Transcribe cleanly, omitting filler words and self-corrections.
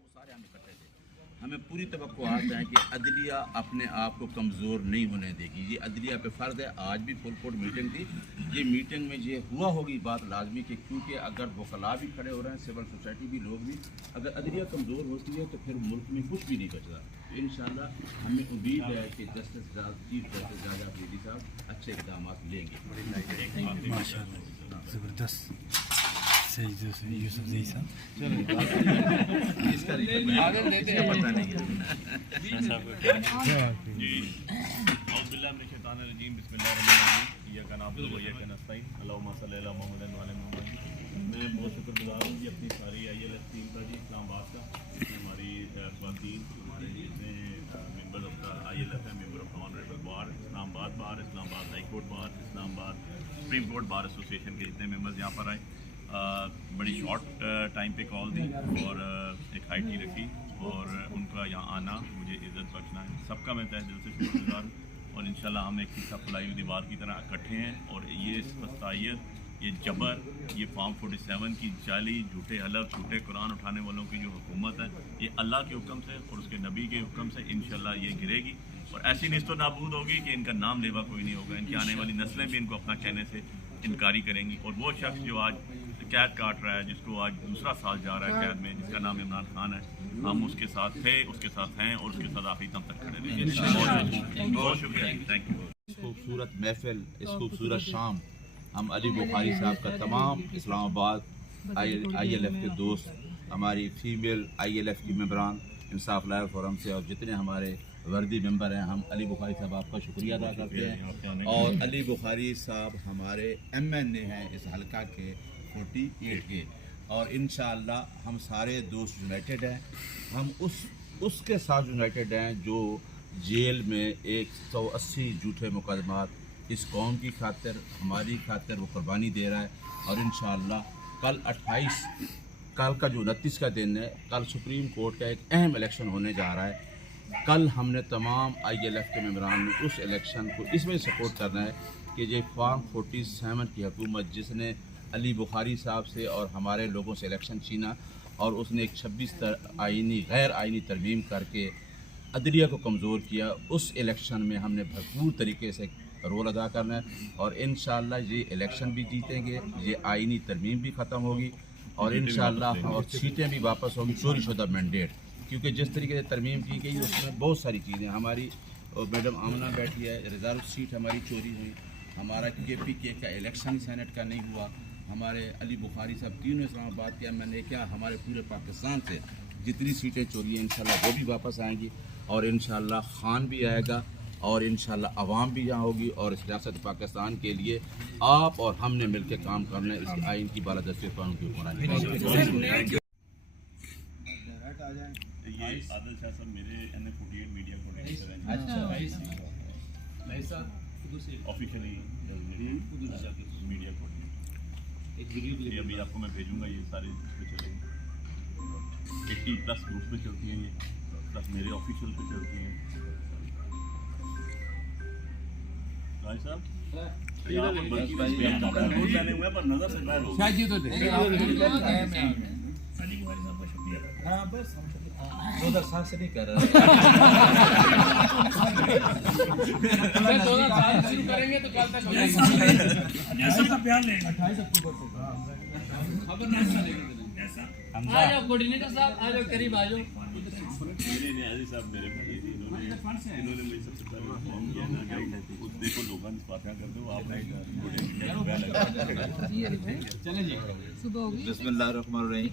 वो सारे हम इकट्ठे थे। हमें पूरी तवक्कुआत है कि अदलिया अपने आप को कमज़ोर नहीं होने देगी। ये अदलिया पे फ़र्ज़ है। आज भी फुल कोर्ट मीटिंग थी। ये मीटिंग में ये हुआ होगी बात लाजमी कि क्योंकि अगर वकला भी खड़े हो रहे हैं, सिविल सोसाइटी भी, लोग भी, अगर अदलिया कमज़ोर होती है तो फिर मुल्क में कुछ भी नहीं बचता। तो इंशाअल्लाह हमें उम्मीद है कि चीफ जस्टिस जाजा अफरीदी साहब अच्छे इक़दाम लेंगे। माशाअल्लाह ज़बरदस्त सही यूसुफ जी साहब इसका पता नहीं है जी। औज़ुबिल्लाहि मिनश शैतानिर रजीम, बिस्मिल्लाहिर्रहमानिर्रहीम, इय्याका नअबुदु व इय्याका नस्तईन, अल्लाहुम्मा सल्लि अला मुहम्मदिन व अला मुहम्मद। मैं बहुत शुक्रगुज़ार हूँ जी अपनी सारी ILF टीम का जी, इस्लामाबाद का, हमारी ख़वातीन, हमारे जितने मेंबर ऑफ द ILF है, member of honourable bar Islamabad bar, Islamabad high court bar, Islamabad supreme court bar association के जितने मेंबर्स यहाँ पर आए। बड़ी शॉर्ट टाइम पे कॉल दी और एक हाई टी रखी और उनका यहाँ आना मुझे इज़्ज़त बख्शना है। सबका मैं तहे दिल से शुक्रगुज़ार हूँ और इंशाल्लाह हम एक हिस्सा फुलाई हुई दीवार की तरह इकट्ठे हैं और ये फस्तायत, ये जबर, ये फॉर्म 47 की जाली, झूठे हलफ, झूठे कुरान उठाने वालों की जो हुकूमत है, ये अल्लाह के हुक्म से और उसके नबी के हुक्म से इंशाल्लाह ये गिरेगी और ऐसी निस्तो नाबूद होगी कि इनका नाम लेवा कोई नहीं होगा। इनकी आने वाली नस्लें भी इनको अपना कहने से इनकारी करेंगी। और वो शख्स जो आज कैद काट रहा है, जिसको आज दूसरा साल जा रहा है कैद में, जिसका नाम इमरान खान है, हम उसके साथ थे, उसके साथ हैं और उसके साथ आखिरी दम तक खड़े रहेंगे। बहुत शुक्रिया, थैंक यू। इस खूबसूरत महफिल, इस खूबसूरत शाम हम अली बुखारी साहब का तमाम इस्लामाबाद ILF के दोस्त, हमारी फीमेल ILF की मेंबरान, इंसाफ लाइव फोरम से और जितने हमारे वर्दी मेंबर हैं, हम अली बुखारी साहब आपका शुक्रिया अदा करते हैं। और अली बुखारी साहब हमारे MNA हैं इस हलका के 48 के और इंशाअल्लाह हम सारे दोस्त यूनाइटेड हैं। हम उसके साथ यूनाइटेड हैं जो जेल में 180 झूठे मुकदमात इस कौम की खातिर, हमारी खातिर वो कुर्बानी दे रहा है। और इंशाअल्लाह कल 28, कल का जो 29 का दिन है, कल सुप्रीम कोर्ट का एक अहम इलेक्शन होने जा रहा है। कल हमने तमाम ILF के मेंबरान ने उस इलेक्शन को इसमें सपोर्ट करना है कि ये फॉर्म 47 की हुकूमत जिसने अली बुखारी साहब से और हमारे लोगों से इलेक्शन छीना और उसने एक 26 गैर आइनी तरमीम करके अदलिया को कमज़ोर किया, उस इलेक्शन में हमने भरपूर तरीके से रोल अदा करना है और इंशाअल्लाह ये इलेक्शन भी जीतेंगे, ये आइनी तरमीम भी ख़त्म होगी और इंशाअल्लाह और सीटें भी वापस होंगी, चोरी शुदा मैंडेट, क्योंकि जिस तरीके से तरमीम की गई उसमें बहुत सारी चीज़ें, हमारी मैडम आमना बैठी है, रिजर्व सीट हमारी चोरी हुई, हमारा KPK का इलेक्शन सेनेट का नहीं हुआ, हमारे अली बुखारी साहब तीनों इस्लामाबाद के MNA क्या हमारे पूरे पाकिस्तान से जितनी सीटें चोरी हैं इंशाल्लाह वो भी वापस आएंगी और इंशाल्लाह खान भी आएगा और इंशाल्लाह अवाम भी यहाँ होगी और इस रियासत पाकिस्तान के लिए आप और हमने मिलकर काम करना है, इस आइन की बालादस्ती कानून की हुक्मरानी। ये आदिल शाह साहब मेरे NA48 मीडिया कोऑर्डिनेटर हैं। Officially media coordinator. ये अभी आपको मैं भेजूंगा, ये सारे पे चलेंगे। 80+ ग्रुप पे चलती हैं ये, प्लस मेरे ऑफिशियल पे चलती हैं। भाई साहब पर नजर से बाहर हो उधर साल से नहीं कर रहा शुरू करेंगे तो कल तक बयान लेंगे 28 अक्टूबर को आ जाओ कोऑर्डिनेटर साहब, आ जाओ करीब आ जाओ। मेरे अजीज साहब मेरे भाई थे, इन्होंने मुझे सबसे पहले फॉर्म किया ना, देखो लोगों ने फातिहा कर दो आप चलें जी, बिस्मिल्लाहिर्रहमानिर्रहीम।